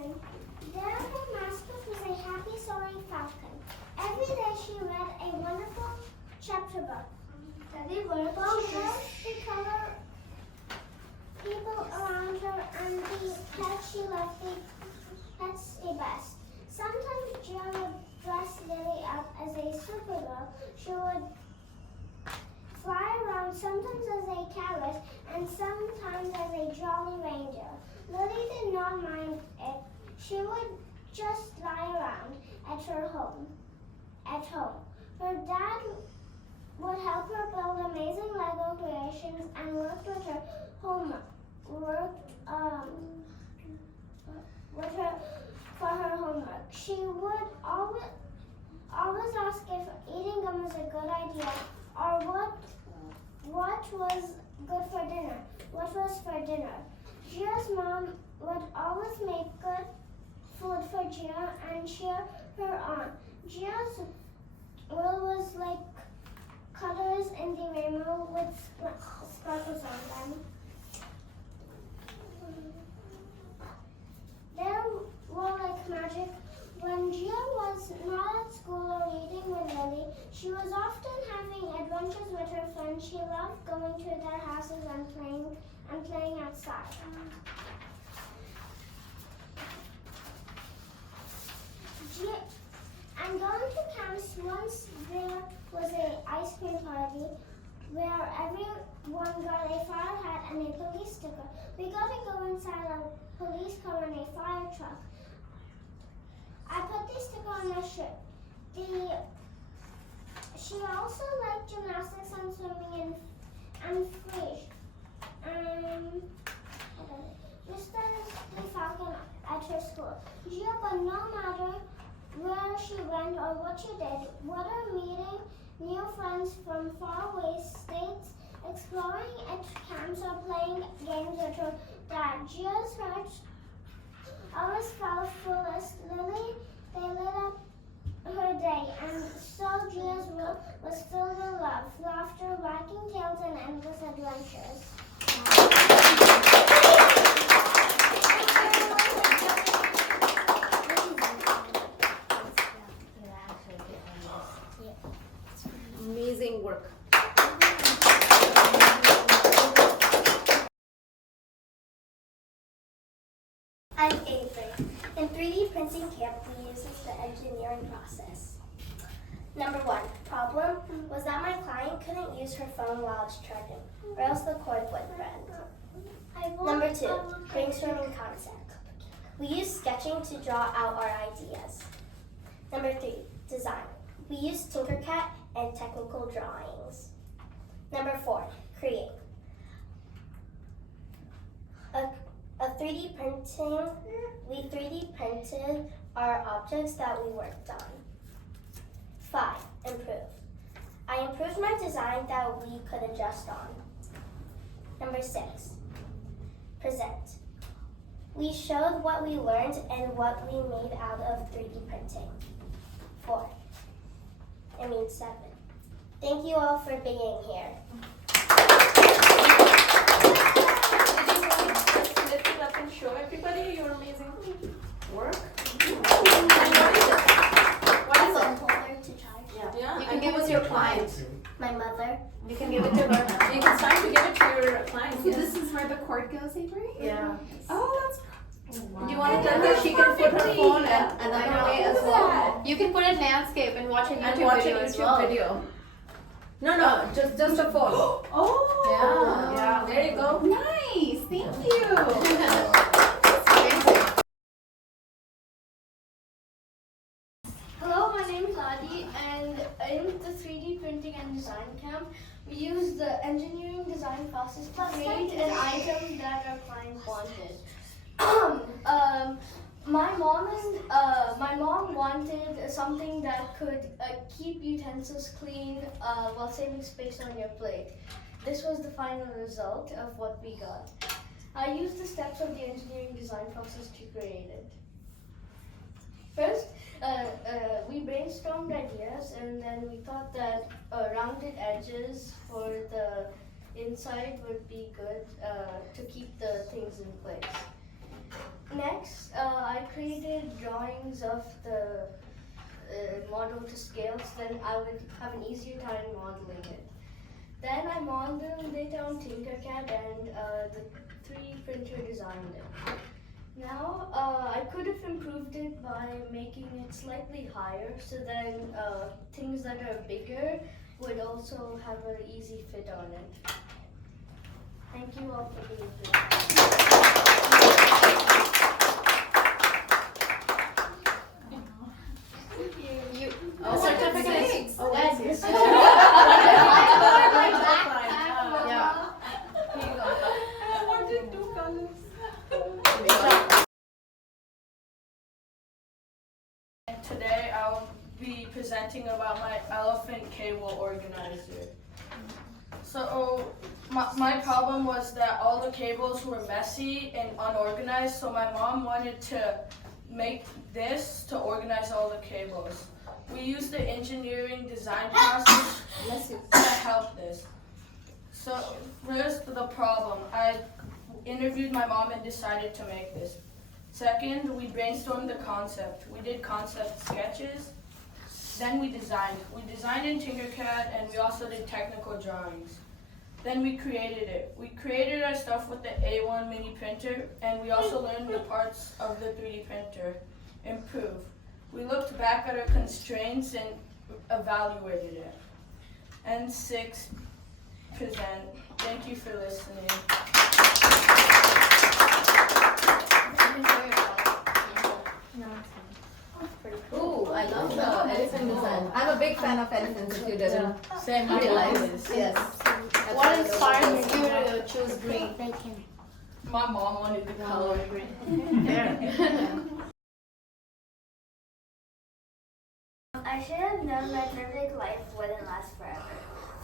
Listen, their mascot was a happy soaring falcon. Every day she read a wonderful chapter book. She heard the color people around her and the pets she loved the best. Sometimes Gia would dress Lily up as a supergirl. She would fly around sometimes as a carrot and sometimes as a jolly reindeer. Lily did not mind it. She would just lie around at home. Her dad would help her build amazing Lego creations and worked with her for her homework. She would always ask if eating gum was a good idea or what was good for dinner. What was for dinner? Gia's mom would always make good food for Gia and cheer her on. Gia's world was like colors in the rainbow with sparkles on them. They were like magic. When Gia was not at school or reading with Lily, she was often having adventures with her friends. She loved going to their houses and playing outside. And going to camps, once there was an ice cream party where everyone got a fire hat and a police sticker. We got to go inside a police car and a fire truck. I put the sticker on my shirt. She also liked gymnastics and swimming and fish. Just as the falcon at her school. Gia, but no matter where she went or what she did, whether meeting new friends from faraway states, exploring at camps, or playing games with her dad, Gia's heart always felt fullest. They lit up her day, and so Gia's world was filled with love, laughter, wagging tails, and endless adventures. Amazing work. I'm 8th grade. In 3D printing camp, we use the engineering process. Number 1, problem was that my client couldn't use her phone while it's charging, or else the cord would run. Number 2, brainstorming concept. We use sketching to draw out our ideas. Number 3, design. We use Tinkercad and technical drawings. Number 4, create. A 3D printing, we 3D printed our objects that we worked on. 5, improve. I improved my design that we could adjust on. Number 6, present. We showed what we learned and what we made out of 3D printing. 7. Thank you all for being here. Lift it up and show everybody your amazing work. What is it? Holder to charge. Yeah. You can give it to your client. My mother. You can give it to her. You can start to give it to your client. So this is where the cord goes, Avery? Yeah. Oh, that's Do you want to tell her she can put her phone another way as well? You can put it landscape and watch a And YouTube watch a video as YouTube well. video. No, just a phone. Oh. Yeah. There you go. Nice. Thank you. Hello, my name is Adi, and in the 3D printing and design camp, we use the engineering design process to create an item that our client wanted. My mom wanted something that could keep utensils clean while saving space on your plate. This was the final result of what we got. I used the steps of the engineering design process to create it. First, we brainstormed ideas, and then we thought that rounded edges for the inside would be good to keep the things in place. Next, I created drawings of the model to scale, so then I would have an easier time modeling it. Then I modeled it on Tinkercad and the 3D printer designed it. Now, I could have improved it by making it slightly higher, so then things that are bigger would also have an easy fit on it. Thank you all for being here. Oh, certificate. Oh, that's yours. Yeah. Here you go. I wanted 2 colors. Today I will be presenting about my elephant cable organizer. So my problem was that all the cables were messy and unorganized, so my mom wanted to make this to organize all the cables. We used the engineering design process to help this. So first, the problem. I interviewed my mom and decided to make this. Second, we brainstormed the concept. We did concept sketches. Then we designed. We designed in Tinkercad and we also did technical drawings. Then we created it. We created our stuff with the A1 mini printer and we also learned the parts of the 3D printer. Improve. We looked back at our constraints and evaluated it. And 6, present. Thank you for listening. Ooh, I love the elephant design. I'm a big fan of elephants, if you didn't Same realize. Yes. What inspired you to choose green? My mom wanted the color green. I should have known my perfect life wouldn't last forever.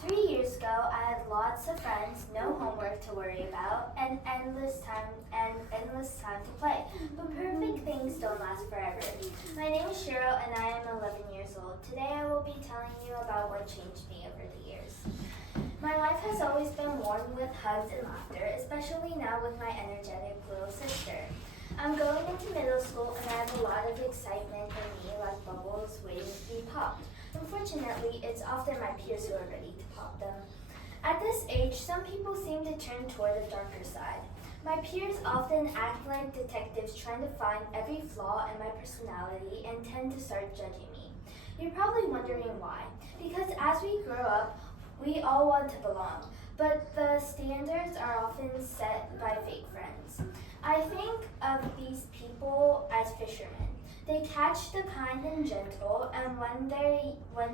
3 years ago, I had lots of friends, no homework to worry about, and endless time to play. But perfect things don't last forever. My name is Cheryl, and I am 11 years old. Today, I will be telling you about what changed me over the years. My life has always been warm with hugs and laughter, especially now with my energetic little sister. I'm going into middle school and I have a lot of excitement in me, like bubbles waiting to be popped. Unfortunately, it's often my peers who are ready to pop them. At this age, some people seem to turn toward the darker side. My peers often act like detectives trying to find every flaw in my personality and tend to start judging me. You're probably wondering why. Because as we grow up, we all want to belong, but the standards are often set by fake friends. I think of these people as fishermen. They catch the kind and gentle, and when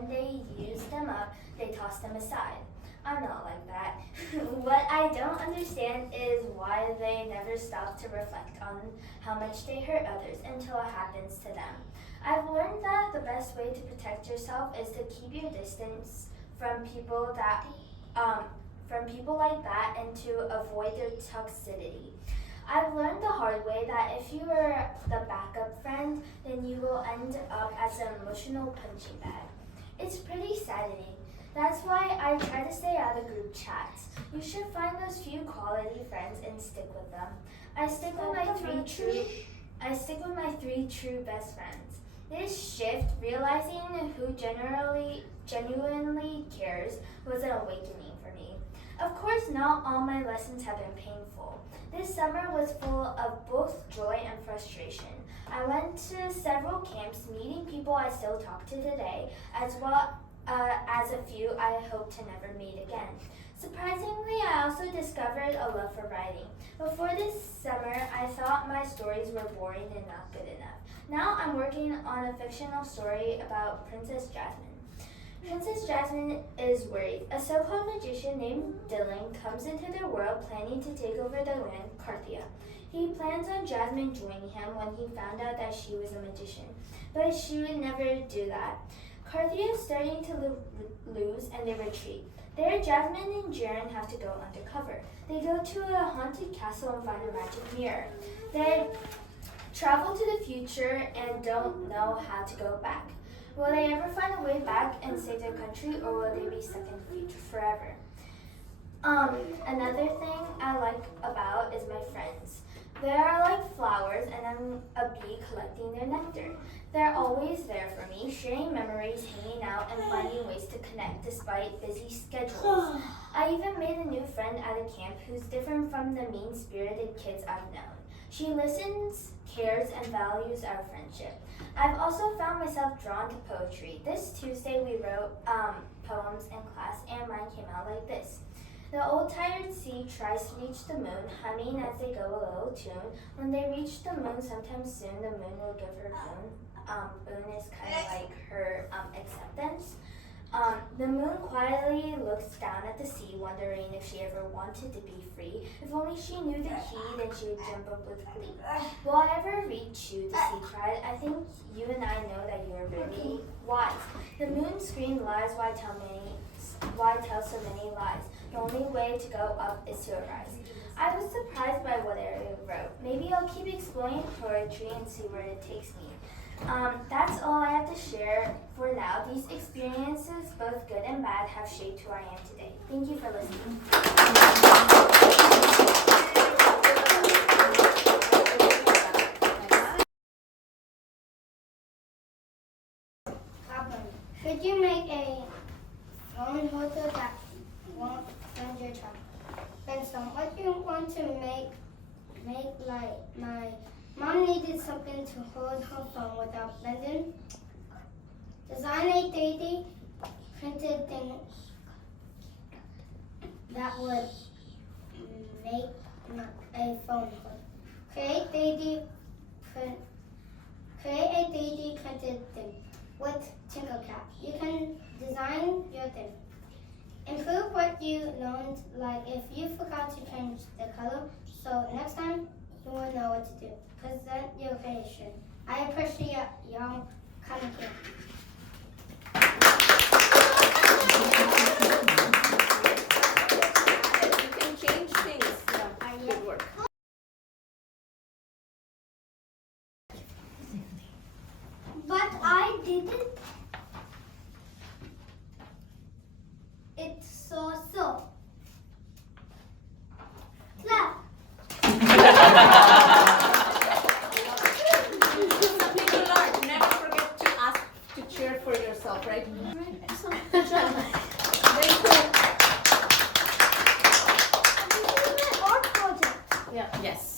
they use them up, they toss them aside. I'm not like that. What I don't understand is why they never stop to reflect on how much they hurt others until it happens to them. I've learned that the best way to protect yourself is to keep your distance from people like that and to avoid their toxicity. I've learned the hard way that if you are the backup friend, then you will end up as an emotional punching bag. It's pretty saddening. That's why I try to stay out of group chats. You should find those few quality friends and stick with them. I stick with my three true best friends. This shift, realizing who genuinely cares, was an awakening for me. Of course, not all my lessons have been painful. This summer was full of both joy and frustration. I went to several camps, meeting people I still talk to today, as well as a few I hope to never meet again. Surprisingly, I also discovered a love for writing. Before this summer, I thought my stories were boring and not good enough. Now I'm working on a fictional story about Princess Jasmine. Princess Jasmine is worried. A so-called magician named Dylan comes into their world planning to take over the land, Carthia. He plans on Jasmine joining him when he found out that she was a magician, but she would never do that. Carthia is starting to lose and they retreat. There, Jasmine and Jaren have to go undercover. They go to a haunted castle and find a magic mirror. They travel to the future and don't know how to go back. Will they ever find a way back and save their country, or will they be stuck in the future forever? Another thing I like about is my friends. They are like flowers, and a bee collecting their nectar. They're always there for me, sharing memories, hanging out, and finding ways to connect despite busy schedules. I even made a new friend at a camp who's different from the mean-spirited kids I've known. She listens, cares, and values our friendship. I've also found myself drawn to poetry. This Tuesday we wrote poems in class, and mine came out like this. The old tired sea tries to reach the moon, humming as they go a little tune. When they reach the moon sometime soon, the moon will give her boon. Boon is kind of like her acceptance. The moon quietly looks down at the sea, wondering if she ever wanted to be free. If only she knew the key, then she would jump up with glee. Will I ever reach you, the sea cried? I think you and I know that you are really wise. The moon screamed lies, why tell so many lies? The only way to go up is to arise. I was surprised by what Ariel wrote. Maybe I'll keep exploring poetry and see where it takes me. That's all I have to share for now. These experiences, both good and bad, have shaped who I am today. Thank you for listening. Could you make a phone holder that won't send your child? Benson, what do you want to make like my mom needed something to hold her phone without bending. Design a 3D printed thing that would make a phone holder. Create a 3D printed thing with Tinkercad. You can design your thing. Improve what you learned, like if you forgot to change the color, so next time you will know what to do. Present your creation. I appreciate y'all coming here. You can change things. Yeah, good work. But I didn't. It's so. Clap. Something to learn. Never forget to ask to cheer for yourself, right? Good job. Very cool. This is my art project. Yeah. Yes.